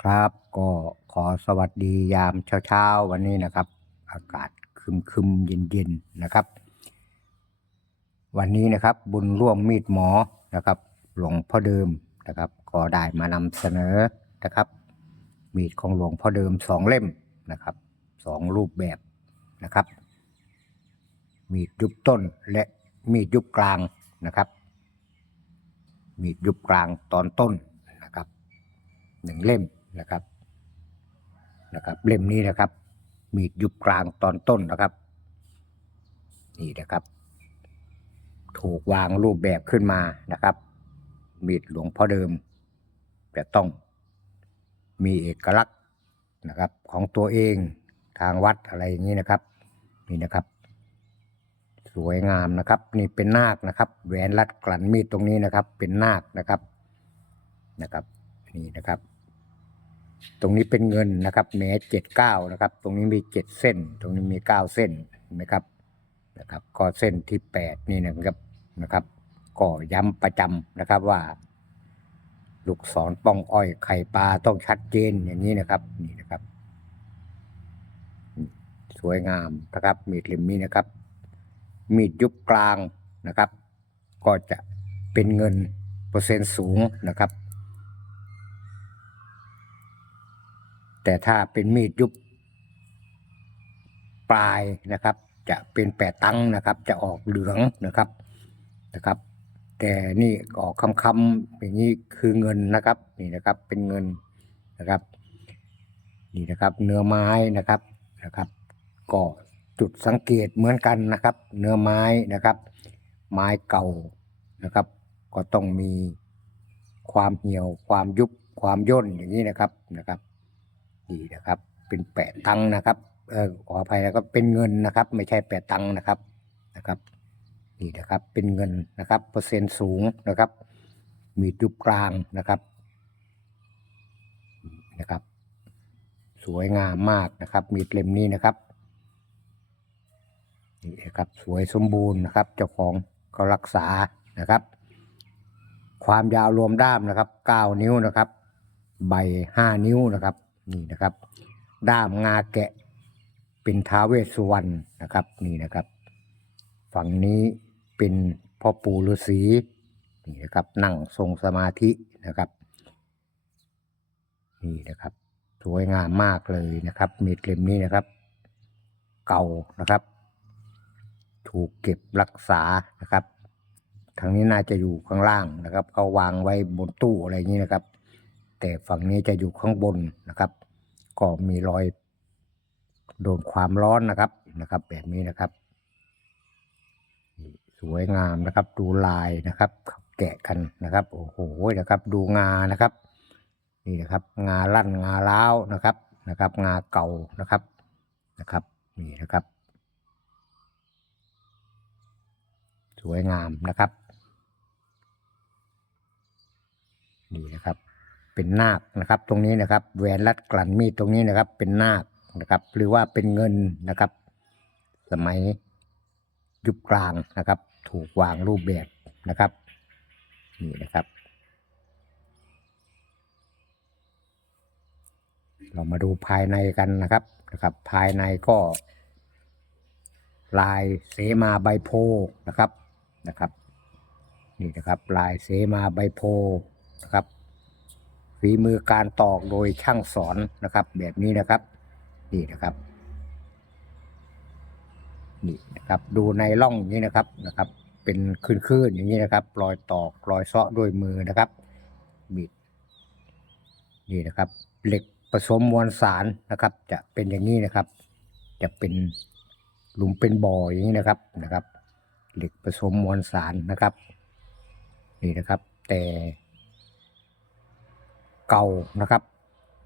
ครับก็ขอสวัสดียามเช้าๆ วันนี้นะครับ อากาศครึมเย็นๆนะครับ วันนี้นะครับบุญร่วมมีดหมอนะครับ หลวงพ่อเดิมนะครับก็ได้มานำเสนอนะครับ มีดของหลวงพ่อเดิมสองเล่มนะครับสองรูปแบบนะครับ มีดยุบต้นและมีดยุบกลางนะครับ มีดยุบกลางตอนต้นนะครับหนึ่งเล่ม นะครับนะครับ เล่มนี้นะครับ มีดยุบกลางตอนต้นนะครับ นี่นะครับ ถูกวางรูปแบบขึ้นมานะครับ มีดหลวงพ่อเดิมจะต้องมีเอกลักษณ์นะครับ ของตัวเองทางวัดอะไรอย่างนี้นะครับ นี่นะครับ สวยงามนะครับ นี่เป็นนาคนะครับแหวนรัดกลั่นมีดตรงนี้นะครับ เป็นนาคนะครับนะครับ นี่นะครับ ตรงนี้เป็นเงินนะครับแม้เจ็ดเก้านะครับ ตรงนี้มีเจ็ดเส้น ตรงนี้มีเก้าเส้นเห็นไหมครับนะครับ ก็เส้นที่แปดนี่นะครับนะครับ ก็ย้ำประจำนะครับว่า ลูกศรป้องอ้อยไข่ปลาต้องชัดเจนอย่างนี้นะครับ นี่นะครับ สวยงามนะครับ มีดเล่มนี้นะครับ มีดยุบกลางนะครับ ก็จะเป็นเงินเปอร์เซ็นต์สูงนะครับ แต่ถ้าเป็นมีดยุบปลายนะครับ จะเป็นแปดตังนะครับ จะออกเหลืองนะครับนะครับ แต่นี่ออกคำๆอย่างนี้คือเงินนะครับ นี่นะครับเป็นเงินนะครับ นี่นะครับ เนื้อไม้นะครับนะครับก็จุดสังเกตเหมือนกันนะครับ เนื้อไม้นะครับ ไม้เก่านะครับ ก็ต้องมีความเหี่ยวความยุบความย่นอย่างนี้นะครับนะครับ ดีนะครับเป็นแปะตังนะครับเออขออภัยนะครับเป็นเงินนะครับ ไม่ใช่แปะตังนะครับนะครับนี่นะครับเป็นเงินนะครับเปอร์เซ็นต์สูงนะครับ มียุบกลางนะครับนะครับ สวยงามมากนะครับ มีดเล่มนี้นะครับนี่นะครับสวยสมบูรณ์นะครับ เจ้าของก็รักษานะครับ ความยาวรวมด้ามนะครับ 9 นิ้วนะครับ ใบ 5 นิ้วนะครับ นี่นะครับ ด้ามงาแกะเป็นท้าเวสสุวรรณนะครับนี่นะครับ ฝั่งนี้เป็นพ่อปู่ฤาษีนี่นะครับนั่งทรงสมาธินะครับนี่นะครับ สวยงามมากเลยนะครับมีดเล่มนี้นะครับ เก่านะครับ ถูกเก็บรักษานะครับทางนี้น่าจะอยู่ข้างล่างนะครับเขาวางไว้บนตู้อะไรอย่างนี้นะครับ แต่ฝั่งนี้จะอยู่ข้างบนนะครับ ก็มีรอยโดนความร้อนนะครับนะครับ แบบนี้นะครับ สวยงามนะครับ ดูลายนะครับ แกะกันนะครับ โอ้โหนะครับ ดูงานะครับ นี่นะครับ งาลั่นงาล้าวนะครับนะครับ งาเก่านะครับนะครับ นี่นะครับ สวยงามนะครับ นี่นะครับ เป็นนาคนะครับ ตรงนี้นะครับ แหวนรัดกลั่นมีดตรงนี้นะครับ เป็นนาคนะครับ หรือว่าเป็นเงินนะครับ สมัยยุคกลางนะครับ ถูกวางรูปแบบนะครับนี่นะครับ เรามาดูภายในกันนะครับนะครับ ภายในก็ ลายเสมาใบโพนะครับนะครับ นี่นะครับ ลายเสมาใบโพนะครับ ฝีมือการตอกโดยช่างสอนนะครับ แบบนี้นะครับ นี่นะครับนี่นะครับดูในร่องนี้นะครับนะครับ เป็นคลื่นๆอย่างนี้นะครับรอยตอกรอยเซาะด้วยมือนะครับบิดนี่นะครับ เหล็กผสมมวลสารนะครับ จะเป็นอย่างนี้นะครับ จะเป็นหลุมเป็นบ่ออย่างนี้นะครับนะครับ เหล็กผสมมวลสารนะครับ นี่นะครับ แต่ เก่านะครับ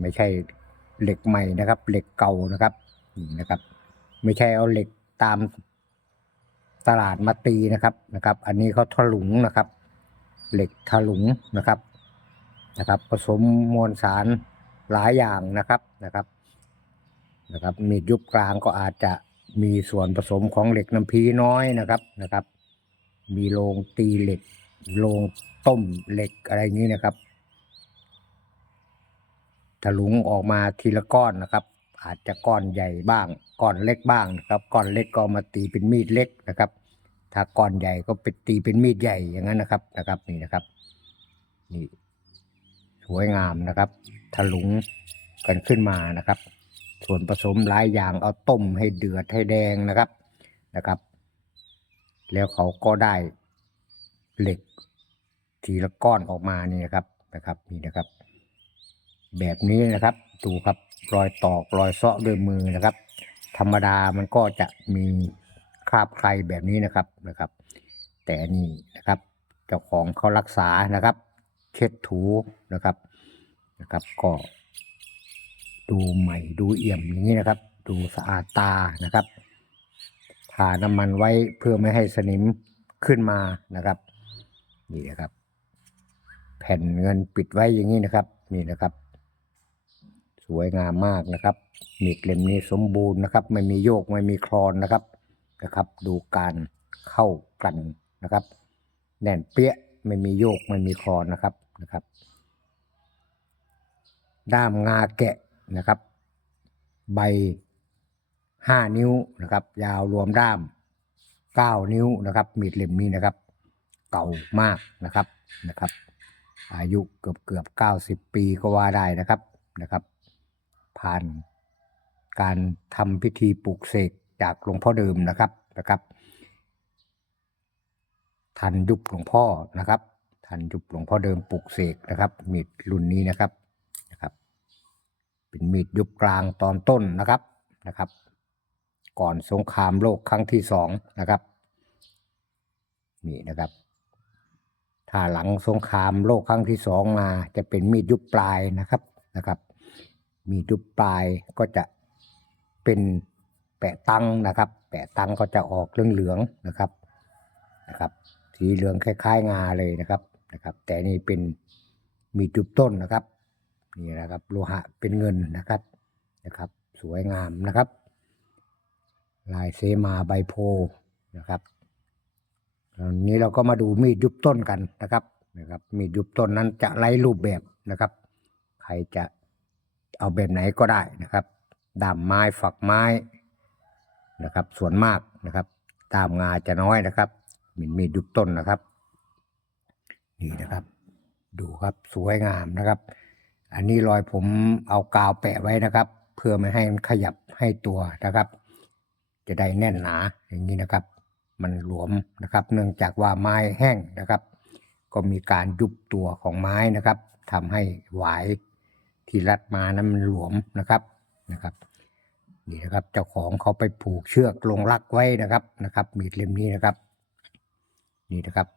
ไม่ใช่เหล็กใหม่นะครับ เหล็กเก่านะครับนี่นะครับ ไม่ใช่เอาเหล็กตามตลาดมาตีนะครับนะครับ อันนี้เขาถลุงนะครับ เหล็กถลุงนะครับนะครับ ผสมมวลสารหลายอย่างนะครับนะครับนะครับ มีดยุบกลางก็อาจจะมีส่วนผสมของเหล็กน้ำพีน้อยนะครับนะครับ มีโรงตีเหล็กโรงต้มเหล็กอะไรอย่างนี้นะครับ ถลุงออกมาทีละก้อนนะครับ อาจจะก้อนใหญ่บ้าง ก้อนเล็กบ้างนะครับ ก้อนเล็กก็มาตีเป็นมีดเล็กนะครับ ถ้าก้อนใหญ่ก็ไปตีเป็นมีดใหญ่อย่างนั้นนะครับนะครับนี่นะครับนี่สวยงามนะครับ ถลุงกันขึ้นมานะครับ ส่วนผสมหลายอย่างเอาต้มให้เดือดให้แดงนะครับนะครับ แล้วเขาก็ได้เหล็กทีละก้อนออกมานี่นะครับนะครับนี่นะครับ แบบนี้นะครับ ดูครับรอยตอกรอยเซาะด้วยมือนะครับ ธรรมดามันก็จะมีคราบใครแบบนี้นะครับนะครับ แต่นี่นะครับ เจ้าของเขารักษานะครับ เช็ดถูนะครับนะครับ ก็ดูใหม่ดูเอี่ยมอย่างนี้นะครับ ดูสะอาดตานะครับทาน้ำมันไว้เพื่อไม่ให้สนิมขึ้นมานะครับนี่นะครับ แผ่นเงินปิดไว้อย่างนี้นะครับ นี่นะครับ สวยงามมากนะครับ มีดเล่มนี้สมบูรณ์นะครับ ไม่มีโยกไม่มีคลอนนะครับนะครับ ดูการเข้ากันนะครับ แน่นเปี้ยไม่มีโยกไม่มีคลอนนะครับนะครับ ด้ามงาแกะนะครับ ใบห้านิ้วนะครับ ยาวรวมด้ามเก้านิ้วนะครับ มีดเล่มนี้นะครับ เก่ามากนะครับนะครับ อายุเกือบเกือบเก้าสิบปีก็ว่าได้นะครับนะครับ ผ่านการทำพิธีปลุกเสกจากหลวงพ่อเดิมนะครับนะครับ ทันยุบหลวงพ่อนะครับ ทันยุบหลวงพ่อเดิมปลุกเสกนะครับ มีดรุ่นนี้นะครับนะครับ เป็นมีดยุคกลางตอนต้นนะครับนะครับ ก่อนสงครามโลกครั้งที่สองนะครับนี่นะครับ ถ้าหลังสงครามโลกครั้งที่สองมาจะเป็นมีดยุคปลายนะครับนะครับ มีดยุคปลายก็จะเป็นแปะตังนะครับ แปะตังก็จะออกเหลืองๆนะครับนะครับ สีเหลืองคล้ายๆงาเลยนะครับนะครับ แต่นี่เป็นมีดยุบต้นนะครับนี่นะครับโลหะเป็นเงินนะครับนะครับ สวยงามนะครับ ลายเซมาใบโพนะครับตอนนี้เราก็มาดูมีดยุบต้นกันนะครับนะครับ มีดยุบต้นนั้นจะไล่รูปแบบนะครับ ใครจะ เอาแบบไหนก็ได้นะครับดามไม้ฝักไม้นะครับ ส่วนมากนะครับตามงาจะน้อยนะครับมีมีดุบต้นนะครับ นี่นะครับ ดูครับสวยงามนะครับ อันนี้รอยผมเอากาวแปะไว้นะครับ เพื่อไม่ให้มันขยับให้ตัวนะครับ จะได้แน่นหนาอย่างนี้นะครับ มันหลวมนะครับ เนื่องจากว่าไม้แห้งนะครับ ก็มีการยุบตัวของไม้นะครับทำให้หวาย ที่รัดมานั้นมันหลวมนะครับนะครับนี่นะครับเจ้าของเขาไปผูกเชือกลงรักไว้นะครับนะครับ มีดเล่มนี้นะครับ นี่นะครับ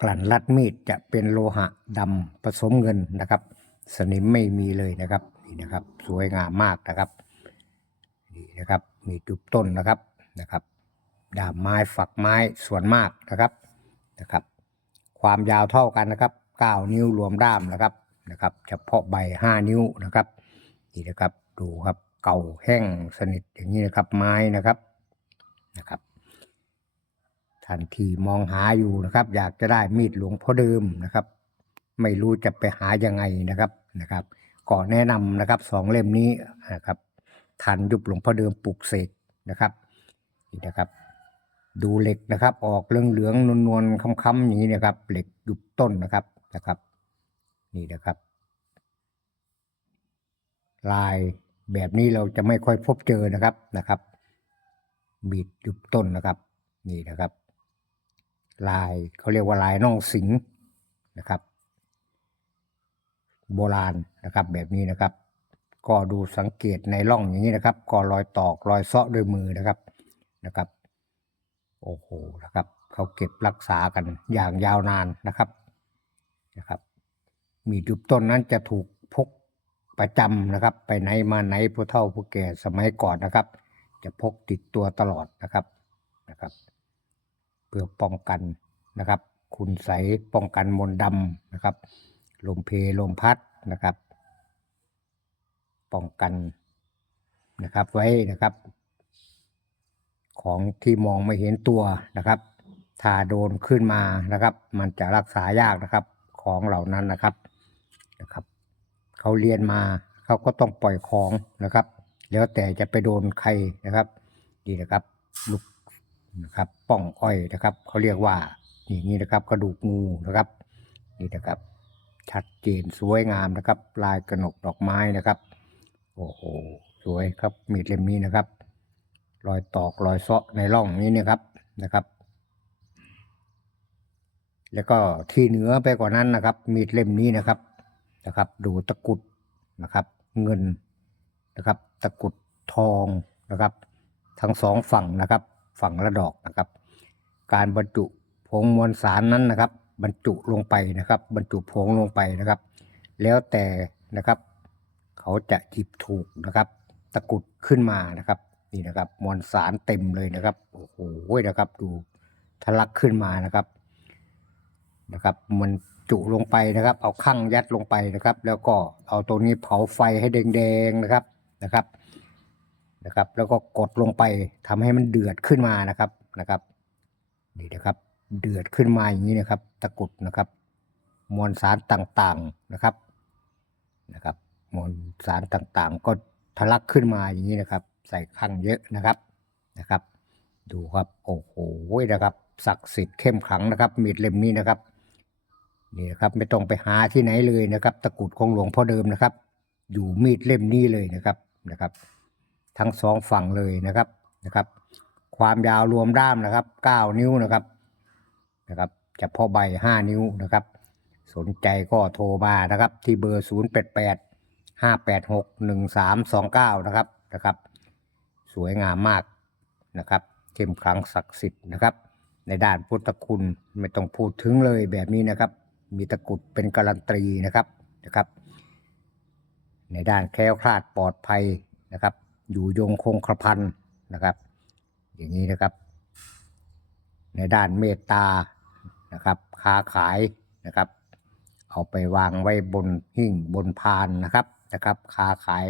กลั่นลัดมีดจะเป็นโลหะดำผสมเงินนะครับ สนิมไม่มีเลยนะครับนี่นะครับ สวยงามมากนะครับนี่นะครับมีจุบต้นนะครับนะครับดามไม้ฝักไม้ส่วนมากนะครับนะครับ ความยาวเท่ากันนะครับ 9 นิ้วรวมด้ามนะครับ นะครับเฉพาะใบ 5 นิ้วนะครับนี่นะครับดูครับเก่าแห้งสนิทอย่างนี้นะครับไม้นะครับนะครับท่านที่มองหาอยู่นะครับ อยากจะได้มีดหลวงพ่อเดิมนะครับ ไม่รู้จะไปหายังไงนะครับนะครับก็แนะนำนะครับสองเล่มนี้นะครับทันยุบหลวงพ่อเดิมปลุกเสกนะครับนี่นะครับ ดูเหล็กนะครับ ออกเหลืองเหลืองๆนวลๆค้ำๆอย่างนี้นะครับ เหล็กยุบต้นนะครับนะครับ นี่นะครับ ลายแบบนี้เราจะไม่ค่อยพบเจอนะครับนะครับบีดยุบต้นนะครับ นี่นะครับ ลายเขาเรียกว่าลายน่องสิงนะครับ โบราณนะครับแบบนี้นะครับ ก็ดูสังเกตในร่องอย่างนี้นะครับ ก็รอยตอกรอยเซาะด้วยมือนะครับนะครับ โอ้โหนะครับ เขาเก็บรักษากันอย่างยาวนานนะครับนะครับ มีดยุบต้นนั้นจะถูกพกประจำนะครับ ไปไหนมาไหนผู้เฒ่าผู้แก่สมัยก่อนนะครับ จะพกติดตัวตลอดนะครับนะครับ เพื่อป้องกันนะครับ คุณใสป้องกันมนต์ดำนะครับ ลมเพลมพัดนะครับ ป้องกันนะครับไว้นะครับ ของที่มองไม่เห็นตัวนะครับ ถ้าโดนขึ้นมานะครับ มันจะรักษายากนะครับของเหล่านั้นนะครับ นะครับ เขาเรียนมาเขาก็ต้องปล่อยของนะครับ แล้วแต่จะไปโดนใครนะครับนี่นะครับลูกนะครับป่องอ้อยนะครับเขาเรียกว่าอย่างนี้นะครับกระดูกงูนะครับนี่นะครับ ชัดเจนสวยงามนะครับ ลายกระหนกดอกไม้นะครับ โอ้โหสวยครับมีดเล่มนี้นะครับ รอยตอกรอยเซาะในร่องนี้นะครับนะครับ แล้วก็ที่เหนือไปกว่านั้นนะครับ มีดเล่มนี้นะครับ นะครับ ดูตะกุดนะครับ เงินนะครับ ตะกุดทองนะครับ ทั้งสองฝั่งนะครับ ฝั่งละดอกนะครับ การบรรจุผงมวลสารนั้นนะครับ บรรจุลงไปนะครับ บรรจุผงลงไปนะครับ แล้วแต่นะครับ เขาจะหยิบถูกนะครับ ตะกุดขึ้นมานะครับนี่นะครับมวลสารเต็มเลยนะครับโอ้โหนะครับ ดูทะลักขึ้นมานะครับนะครับ มัน จุลงไปนะครับ เอาข้างยัดลงไปนะครับ แล้วก็เอาตรงนี้เผาไฟให้แดงๆนะครับนะครับนะครับ แล้วก็กดลงไปทำให้มันเดือดขึ้นมานะครับนะครับนี่นะครับ เดือดขึ้นมาอย่างนี้นะครับ ตะกุดนะครับ มวลสารต่างๆนะครับนะครับ มวลสารต่างๆ ก็ทะลักขึ้นมาอย่างนี้นะครับ ใส่ข้างเยอะนะครับนะครับ ดูครับโอ้โหนะครับศักดิ์สิทธิ์เข้มขังนะครับมีดเล่มนี้นะครับ นี่นะครับไม่ต้องไปหาที่ไหนเลยนะครับ ตะกรุดของหลวงพ่อเดิมนะครับ อยู่มีดเล่มนี้เลยนะครับนะครับ ทั้งสองฝั่งเลยนะครับนะครับ ความยาวรวมด้ามนะครับ 9 นิ้วนะครับนะครับเฉพาะใบ 5 นิ้วนะครับ สนใจก็โทรมานะครับ ที่เบอร์ 0 8 8 5 8 6 1 3 2 9 นะครับนะครับ สวยงามมากนะครับเข้มขลังศักดิ์สิทธิ์นะครับ ในด้านพุทธคุณไม่ต้องพูดถึงเลยแบบนี้นะครับ มีตะกรุดเป็นการันตีนะครับนะครับ ในด้านแคล้วคลาดปลอดภัยนะครับ อยู่ยงคงกระพันนะครับ อย่างนี้นะครับ ในด้านเมตตานะครับค้าขายนะครับ เอาไปวางไว้บนหิ้งบนพานนะครับนะครับค้าขาย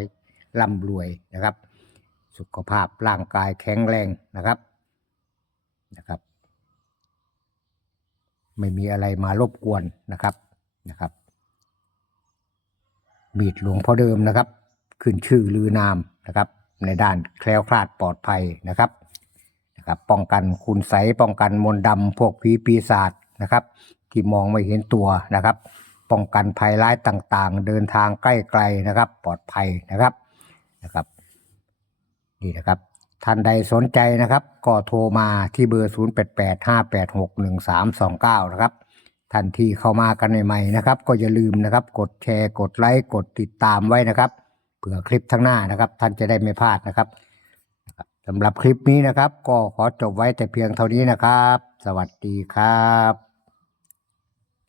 ร่ำรวยนะครับ สุขภาพร่างกายแข็งแรงนะครับนะครับ ไม่มีอะไรมารบกวนนะครับนะครับ มีดหลวงพ่อเดิมนะครับ ขึ้นชื่อลือนามนะครับ ในด้านแคล้วคลาดปลอดภัยนะครับนะครับ ป้องกันคุณใสป้องกันมนต์ดำพวกผีปีศาจนะครับ ที่มองไม่เห็นตัวนะครับ ป้องกันภัยร้ายต่างๆ เดินทางใกล้ไกลนะครับ ปลอดภัยนะครับนะครับ นี่นะครับ ท่านใดสนใจนะครับ ก็โทรมาที่เบอร์ 0885861329 นะครับ ท่านที่เข้ามากันใหม่ๆนะครับ ก็อย่าลืมนะครับ กดแชร์ กดไลค์ กดติดตามไว้นะครับเผื่อคลิปทั้งหน้านะครับ ท่านจะได้ไม่พลาดนะครับสำหรับคลิปนี้นะครับ ก็ขอจบไว้แต่เพียงเท่านี้นะครับ สวัสดีครับ